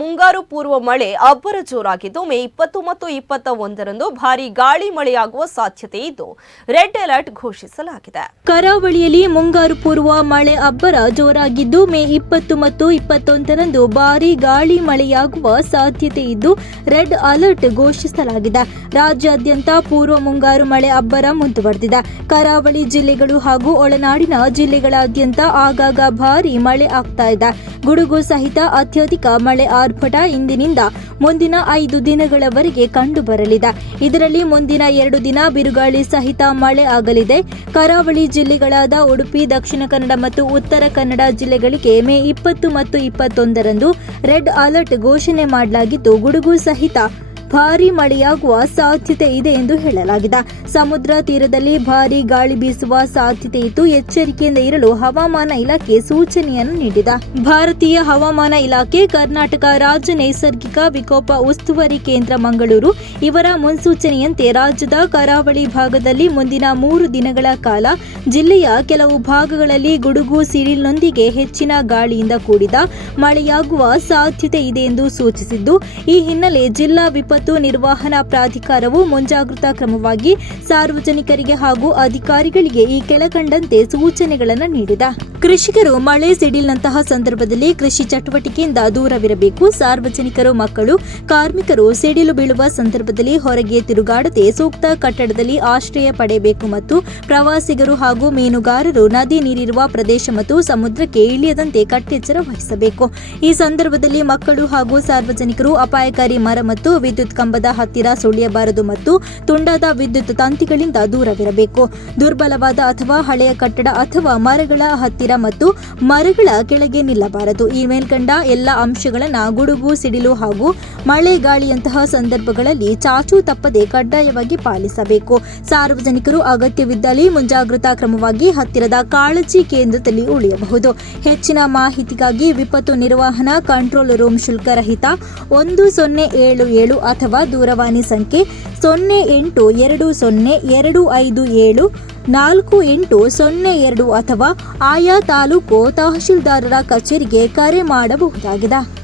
ಮುಂಗಾರು ಪೂರ್ವ ಮಳೆ ಅಬ್ಬರ ಜೋರಾಗಿದ್ದು, ಮೇ ಇಪ್ಪತ್ತು ಮತ್ತು ಇಪ್ಪತ್ತ ಒಂದರಂದು ಭಾರೀ ಗಾಳಿ ಮಳೆಯಾಗುವ ಸಾಧ್ಯತೆ ಇದ್ದು, ರೆಡ್ ಅಲರ್ಟ್ ಘೋಷಿಸಲಾಗಿದೆ. ಕರಾವಳಿಯಲ್ಲಿ ಮುಂಗಾರು ಪೂರ್ವ ಮಳೆ ಅಬ್ಬರ ಜೋರಾಗಿದ್ದು, ಮೇ ಇಪ್ಪತ್ತು ಮತ್ತು ಇಪ್ಪತ್ತೊಂದರಂದು ಭಾರೀ ಗಾಳಿ ಮಳೆಯಾಗುವ ಸಾಧ್ಯತೆ ಇದ್ದು, ರೆಡ್ ಅಲರ್ಟ್ ಘೋಷಿಸಲಾಗಿದೆ. ರಾಜ್ಯಾದ್ಯಂತ ಪೂರ್ವ ಮುಂಗಾರು ಮಳೆ ಅಬ್ಬರ ಮುಂದುವರೆದಿದೆ. ಕರಾವಳಿ ಜಿಲ್ಲೆಗಳು ಹಾಗೂ ಒಳನಾಡಿನ ಜಿಲ್ಲೆಗಳಾದ್ಯಂತ ಆಗಾಗ ಭಾರೀ ಮಳೆ ಆಗ್ತಾ ಇದೆ. ಗುಡುಗು ಸಹಿತ ಅತ್ಯಧಿಕ ಮಳೆ ಆರ್ಭಟ ಇಂದಿನಿಂದ ಮುಂದಿನ ಐದು ದಿನಗಳವರೆಗೆ ಕಂಡುಬರಲಿದೆ. ಇದರಲ್ಲಿ ಮುಂದಿನ ಎರಡು ದಿನ ಬಿರುಗಾಳಿ ಸಹಿತ ಮಳೆ ಆಗಲಿದೆ. ಕರಾವಳಿ ಜಿಲ್ಲೆಗಳಾದ ಉಡುಪಿ, ದಕ್ಷಿಣ ಕನ್ನಡ ಮತ್ತು ಉತ್ತರ ಕನ್ನಡ ಜಿಲ್ಲೆಗಳಿಗೆ ಮೇ ಇಪ್ಪತ್ತು ಮತ್ತು ಇಪ್ಪತ್ತೊಂದರಂದು ರೆಡ್ ಅಲರ್ಟ್ ಘೋಷಣೆ ಮಾಡಲಾಗಿದ್ದು, ಗುಡುಗು ಸಹಿತ ಭಾರೀ ಮಳೆಯಾಗುವ ಸಾಧ್ಯತೆ ಇದೆ ಎಂದು ಹೇಳಲಾಗಿದೆ. ಸಮುದ್ರ ತೀರದಲ್ಲಿ ಭಾರೀ ಗಾಳಿ ಬೀಸುವ ಸಾಧ್ಯತೆ ಇದ್ದು ಎಚ್ಚರಿಕೆಯಿಂದ ಇರಲು ಹವಾಮಾನ ಇಲಾಖೆ ಸೂಚನೆಯನ್ನು ನೀಡಿದೆ. ಭಾರತೀಯ ಹವಾಮಾನ ಇಲಾಖೆ, ಕರ್ನಾಟಕ ರಾಜ್ಯ ನೈಸರ್ಗಿಕ ವಿಕೋಪ ಉಸ್ತುವಾರಿ ಕೇಂದ್ರ ಮಂಗಳೂರು, ಇವರ ಮುನ್ಸೂಚನೆಯಂತೆ ರಾಜ್ಯದ ಕರಾವಳಿ ಭಾಗದಲ್ಲಿ ಮುಂದಿನ ಮೂರು ದಿನಗಳ ಕಾಲ ಜಿಲ್ಲೆಯ ಕೆಲವು ಭಾಗಗಳಲ್ಲಿ ಗುಡುಗು ಸಿಡಿಲಿನೊಂದಿಗೆ ಹೆಚ್ಚಿನ ಗಾಳಿಯಿಂದ ಕೂಡಿದ ಮಳೆಯಾಗುವ ಸಾಧ್ಯತೆ ಇದೆ ಎಂದು ಸೂಚಿಸಿದ್ದು, ಈ ಹಿನ್ನೆಲೆ ಜಿಲ್ಲಾ ವಿಪತ್ತು ನಿರ್ವಹಣಾ ಪ್ರಾಧಿಕಾರವು ಮುಂಜಾಗ್ರತಾ ಕ್ರಮವಾಗಿ ಸಾರ್ವಜನಿಕರಿಗೆ ಹಾಗೂ ಅಧಿಕಾರಿಗಳಿಗೆ ಈ ಕೆಳಕಂಡಂತೆ ಸೂಚನೆಗಳನ್ನು ನೀಡಿದೆ. ಕೃಷಿಕರು ಮಳೆ ಸಿಡಿಲಿನಂತಹ ಸಂದರ್ಭದಲ್ಲಿ ಕೃಷಿ ಚಟುವಟಿಕೆಯಿಂದ ದೂರವಿರಬೇಕು. ಸಾರ್ವಜನಿಕರು, ಮಕ್ಕಳು, ಕಾರ್ಮಿಕರು ಸಿಡಿಲು ಬೀಳುವ ಸಂದರ್ಭದಲ್ಲಿ ಹೊರಗೆ ತಿರುಗಾಡದೆ ಸೂಕ್ತ ಕಟ್ಟಡದಲ್ಲಿ ಆಶ್ರಯ ಪಡೆಯಬೇಕು ಮತ್ತು ಪ್ರವಾಸಿಗರು ಹಾಗೂ ಮೀನುಗಾರರು ನದಿ ನೀರಿರುವ ಪ್ರದೇಶ ಮತ್ತು ಸಮುದ್ರಕ್ಕೆ ಇಳಿಯದಂತೆ ಕಟ್ಟೆಚ್ಚರ ವಹಿಸಬೇಕು. ಈ ಸಂದರ್ಭದಲ್ಲಿ ಮಕ್ಕಳು ಹಾಗೂ ಸಾರ್ವಜನಿಕರು ಅಪಾಯಕಾರಿ ಮರ ಮತ್ತು ವಿದ್ಯುತ್ ಕಂಬದ ಹತ್ತಿರ ಸುಳಿಯಬಾರದು ಮತ್ತು ತುಂಡಾದ ವಿದ್ಯುತ್ ತಂತಿಗಳಿಂದ ದೂರವಿರಬೇಕು. ದುರ್ಬಲವಾದ ಅಥವಾ ಹಳೆಯ ಕಟ್ಟಡ ಅಥವಾ ಮರಗಳ ಹತ್ತಿರ ಮತ್ತು ಮರಗಳ ಕೆಳಗೆ ನಿಲ್ಲಬಾರದು. ಈ ಮೇಲ್ಕಂಡ ಎಲ್ಲ ಅಂಶಗಳನ್ನು ಗುಡುಗು, ಸಿಡಿಲು ಹಾಗೂ ಮಳೆ ಗಾಳಿಯಂತಹ ಸಂದರ್ಭಗಳಲ್ಲಿ ಚಾಚು ತಪ್ಪದೆ ಕಡ್ಡಾಯವಾಗಿ ಪಾಲಿಸಬೇಕು. ಸಾರ್ವಜನಿಕರು ಅಗತ್ಯವಿದ್ದಲ್ಲಿ ಮುಂಜಾಗ್ರತಾ ಕ್ರಮವಾಗಿ ಹತ್ತಿರದ ಕಾಳಜಿ ಕೇಂದ್ರದಲ್ಲಿ ಉಳಿಯಬಹುದು. ಹೆಚ್ಚಿನ ಮಾಹಿತಿಗಾಗಿ ವಿಪತ್ತು ನಿರ್ವಹಣಾ ಕಂಟ್ರೋಲ್ ರೂಮ್ ಶುಲ್ಕರಹಿತ ಒಂದು ಸೊನ್ನೆ ಏಳು ಏಳು ಅಥವಾ ದೂರವಾಣಿ ಸಂಖ್ಯೆ ಸೊನ್ನೆ ಎಂಟು ಎರಡು ಸೊನ್ನೆ ಎರಡು ಐದು ಏಳು, ನಾಲ್ಕು ಎಂಟು ಸೊನ್ನೆ ಎರಡು ಅಥವಾ ಆಯಾ ತಾಲೂಕು ತಹಶೀಲ್ದಾರರ ಕಚೇರಿಗೆ ಕರೆ ಮಾಡಬಹುದಾಗಿದೆ.